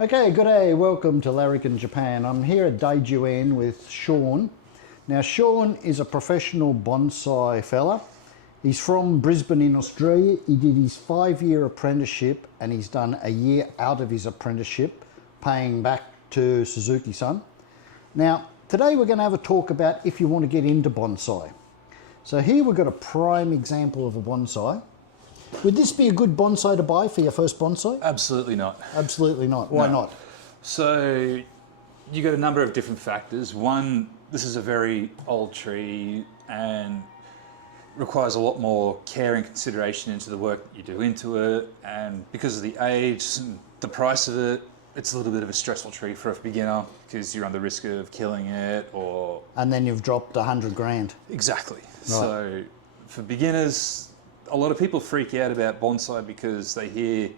Okay, good day. Welcome to Larrikin, Japan. I'm here at Daejuan with Sean. Now, Sean is a professional bonsai fella. He's from Brisbane in Australia. He did his 5-year apprenticeship and he's done a year out of his apprenticeship, paying back to Suzuki-san. Now, today we're going to have a talk about if you want to get into bonsai. So here we've got a prime example of a bonsai. Would this be a good bonsai to buy for your first bonsai? Absolutely not. Absolutely not. Why not? So you got a number of different factors. One, this is a very old tree and requires a lot more care and consideration into the work that you do into it. And because of the age and the price of it, it's a little bit of a stressful tree for a beginner because you're on the risk of killing it or... And then you've dropped 100 grand. Exactly. Right. So for beginners, a lot of people freak out about bonsai because they hear,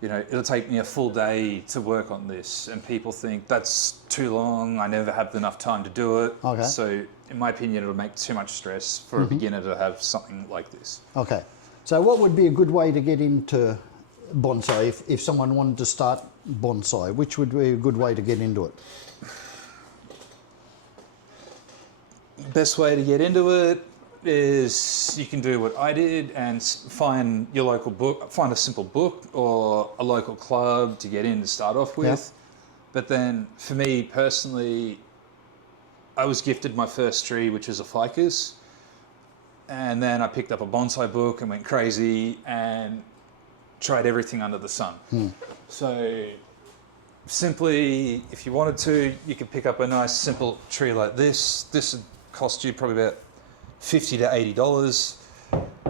you know, it'll take me a full day to work on this, and people think that's too long, I never have enough time to do it. Okay. So in my opinion, it'll make too much stress for a beginner to have something like this. Okay. So what would be a good way to get into bonsai if someone wanted to start bonsai? Which would be a good way to get into it? Best way to get into it is you can do what I did and find your local book, find a simple book or a local club to get in to start off with. Yeah. But then for me personally, I was gifted my first tree, which is a ficus. And then I picked up a bonsai book and went crazy and tried everything under the sun. So simply, if you wanted to, you could pick up a nice simple tree like this. This would cost you probably about $50 to $80.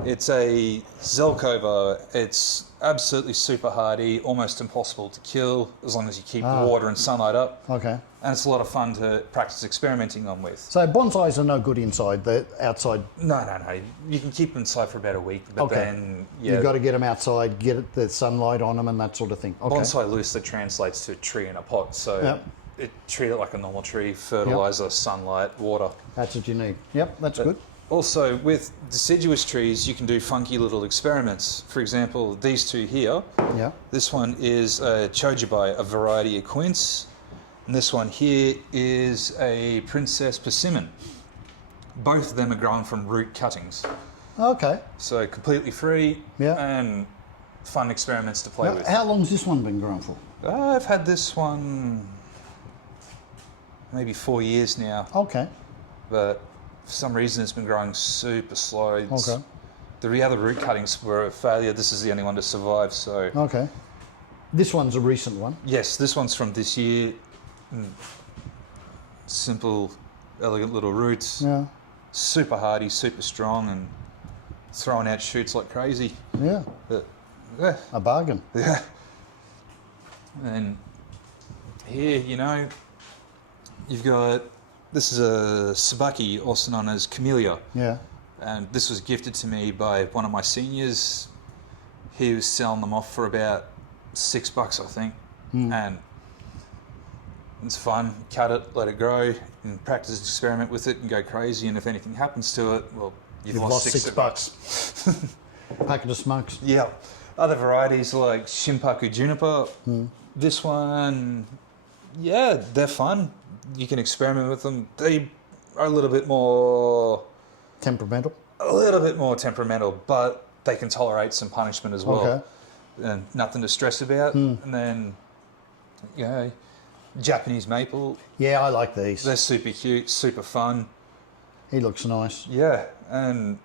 It's a Zelkova. It's absolutely super hardy, almost impossible to kill as long as you keep the water and sunlight up. Okay. And it's a lot of fun to practice experimenting on with. So bonsais are no good inside, they're outside. No. You can keep them inside for about a week, but then You've got to get them outside, get the sunlight on them and that sort of thing. Okay. Bonsai loosely translates to tree in a pot. So treat it like a normal tree, fertilizer, sunlight, water. That's what you need. Yep, that's good. Also, with deciduous trees, you can do funky little experiments. For example, these two here. Yeah. This one is a chojibai, a variety of quince. And this one here is a princess persimmon. Both of them are grown from root cuttings. Okay. So completely free and fun experiments to play with. How long's this one been grown for? I've had this one maybe 4 years now. Okay. But for some reason it's been growing super slow. Okay. The other root cuttings were a failure. This is the only one to survive, so... Okay. This one's a recent one? Yes, this one's from this year. Simple, elegant little roots. Yeah. Super hardy, super strong, and throwing out shoots like crazy. Yeah. But, yeah. A bargain. Yeah. And here, you know, you've got... This is a Sabaki, also known as Camellia. Yeah. And this was gifted to me by one of my seniors. He was selling them off for about $6, I think. And it's fun. Cut it, let it grow, and practice, experiment with it, and go crazy. And if anything happens to it, well, you've lost $6. Packet of smokes. Yeah. Other varieties like Shinpaku juniper. This one, yeah, they're fun. You can experiment with them. They are a little bit more... Temperamental? A little bit more temperamental, but they can tolerate some punishment as well. Okay. And nothing to stress about. And then, you know, Japanese maple. Yeah, I like these. They're super cute, super fun. He looks nice. Yeah, and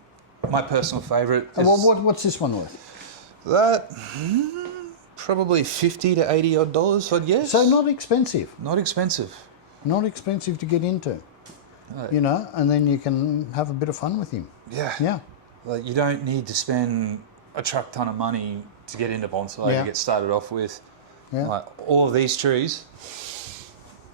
my personal favourite is... And what's this one worth? That... probably $50 to $80 odd, I'd guess. So not expensive. Not expensive. Not expensive to get into. You know, and then you can have a bit of fun with him. Yeah. Yeah. Like, you don't need to spend a truck ton of money to get into bonsai to get started off with. Yeah. Like, all of these trees.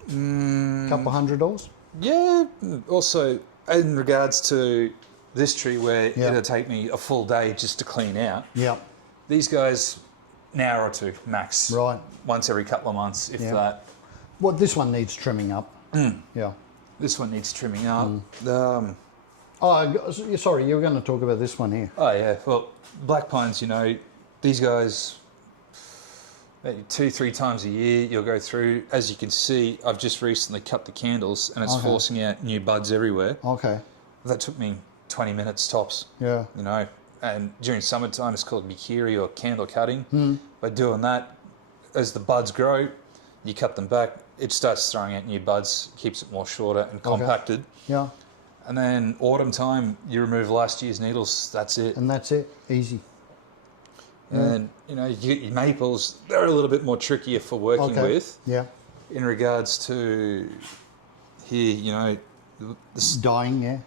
Couple $100? Yeah. Also, in regards to this tree where it'll take me a full day just to clean out. Yeah. These guys, an hour or two max. Right. Once every couple of months, if that. Well, this one needs trimming up. Yeah. This one needs trimming up. Oh, sorry, you were going to talk about this one here. Oh, yeah. Well, black pines, you know, these guys, maybe 2-3 times a year you'll go through. As you can see, I've just recently cut the candles and it's forcing out new buds everywhere. Okay. That took me 20 minutes tops. Yeah. You know, and during summertime it's called mikiri or candle cutting. By doing that, as the buds grow, you cut them back, it starts throwing out new buds, keeps it more shorter and compacted. Yeah. And then autumn time, you remove last year's needles, that's it. And that's it, easy. And, you know, you get your maples, they're a little bit more trickier for working with. Yeah. In regards to here, you know, this, Dying, yeah.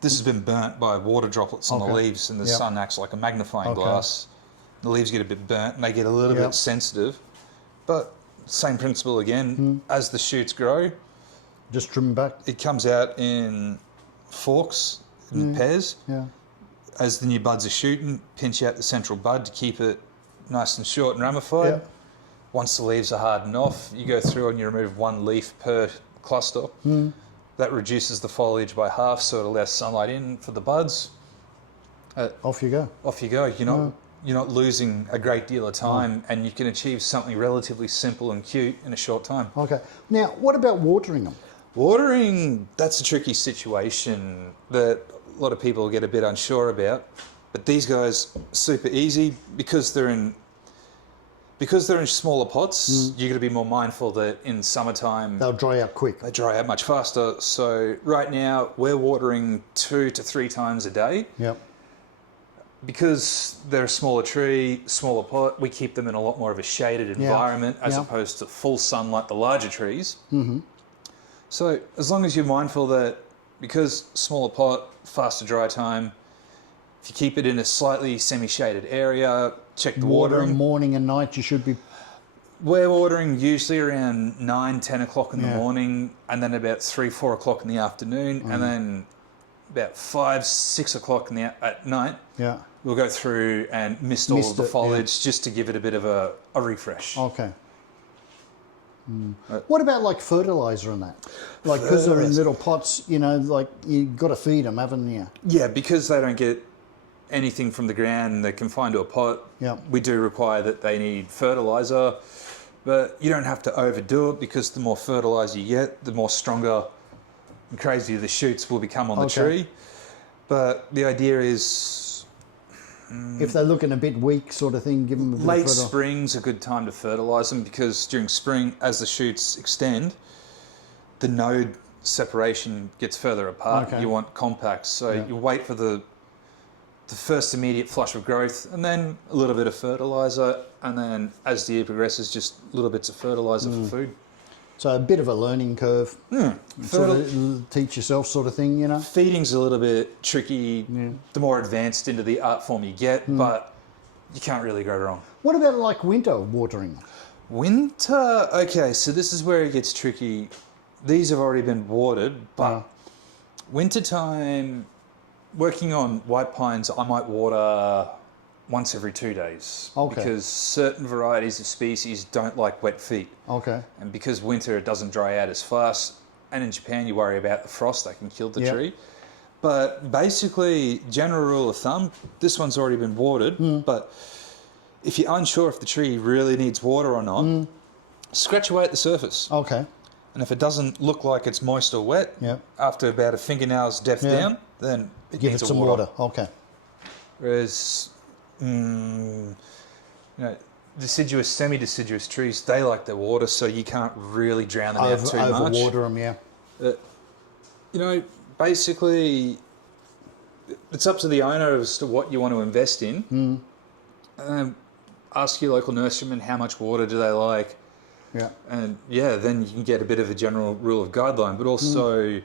this has been burnt by water droplets on the leaves, and the sun acts like a magnifying glass. The leaves get a bit burnt and they get a little bit sensitive. But same principle again, as the shoots grow, just trim back. it comes out in forks, in pairs. Yeah. As the new buds are shooting, pinch out the central bud to keep it nice and short and ramified. Yeah. Once the leaves are hardened off, you go through and you remove one leaf per cluster. That reduces the foliage by half, so it allows sunlight in for the buds. Off you go. Off you go. You're not losing a great deal of time, and you can achieve something relatively simple and cute in a short time. Okay. Now, what about watering them? Watering, that's a tricky situation that a lot of people get a bit unsure about. But these guys, super easy because they're in smaller pots. You're going to be more mindful that in summertime They'll dry out quick. they dry out much faster. So right now we're watering 2 to 3 times a day. Yep. Because they're a smaller tree, smaller pot, we keep them in a lot more of a shaded environment as opposed to full sun like the larger trees. So as long as you're mindful that because smaller pot, faster dry time, if you keep it in a slightly semi-shaded area, check the watering. Morning and night you should be... We're watering usually around 9-10 o'clock in the morning, and then about 3-4 o'clock in the afternoon, and then about 5-6 o'clock at night. Yeah. We'll go through and mist all of the foliage just to give it a bit of a refresh. Okay. What about like fertilizer and that? Like, because they're in little pots, you know, like you've got to feed them, haven't you? Yeah, because they don't get anything from the ground they confined to a pot, we do require that they need fertilizer, but you don't have to overdo it because the more fertilizer you get, the more stronger and crazier the shoots will become on the tree. But the idea is... if they're looking a bit weak sort of thing, give them a bit late of fertilizer. spring's a good time to fertilise them because during spring, as the shoots extend, the node separation gets further apart. You want compact, so you wait for the first immediate flush of growth and then a little bit of fertiliser, and then as the year progresses, just little bits of fertiliser for food. So a bit of a learning curve. Sort of teach yourself sort of thing, you know? Feeding's a little bit tricky the more advanced into the art form you get, but you can't really go wrong. What about like winter watering? Winter, okay, so this is where it gets tricky. These have already been watered, but wintertime, working on white pines, I might water once every 2 days. Because certain varieties of species don't like wet feet. And because winter it doesn't dry out as fast, and in Japan you worry about the frost that can kill the tree. But basically, general rule of thumb, this one's already been watered, but if you're unsure if the tree really needs water or not, scratch away at the surface. And if it doesn't look like it's moist or wet, after about a fingernail's depth down, then it Give needs it some water. Whereas, you know, deciduous, semi-deciduous trees, they like their water, so you can't really drown them out too much. Overwater them, You know, basically, it's up to the owner as to what you want to invest in. Ask your local nurseryman how much water do they like. And then you can get a bit of a general rule of guideline, but also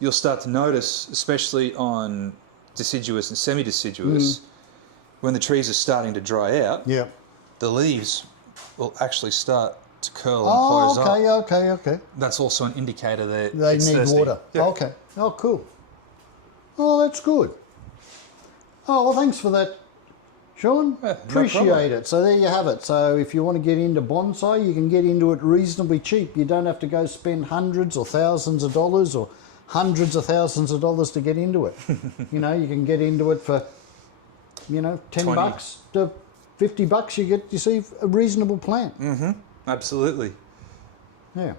you'll start to notice, especially on deciduous and semi-deciduous, when the trees are starting to dry out, the leaves will actually start to curl and close up. Okay. That's also an indicator that They it's need thirsty. water. Okay. Oh, cool. Oh, that's good. Oh, well, thanks for that, Sean. Appreciate it. So there you have it. So if you want to get into bonsai, you can get into it reasonably cheap. You don't have to go spend hundreds or thousands of dollars or hundreds of thousands of dollars to get into it. You know, you can get into it for, you know, $10 to $50 you get to see a reasonable plant. Absolutely. Yeah.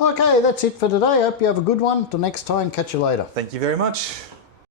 Okay, that's it for today. Hope you have a good one. Till next time, catch you later. Thank you very much.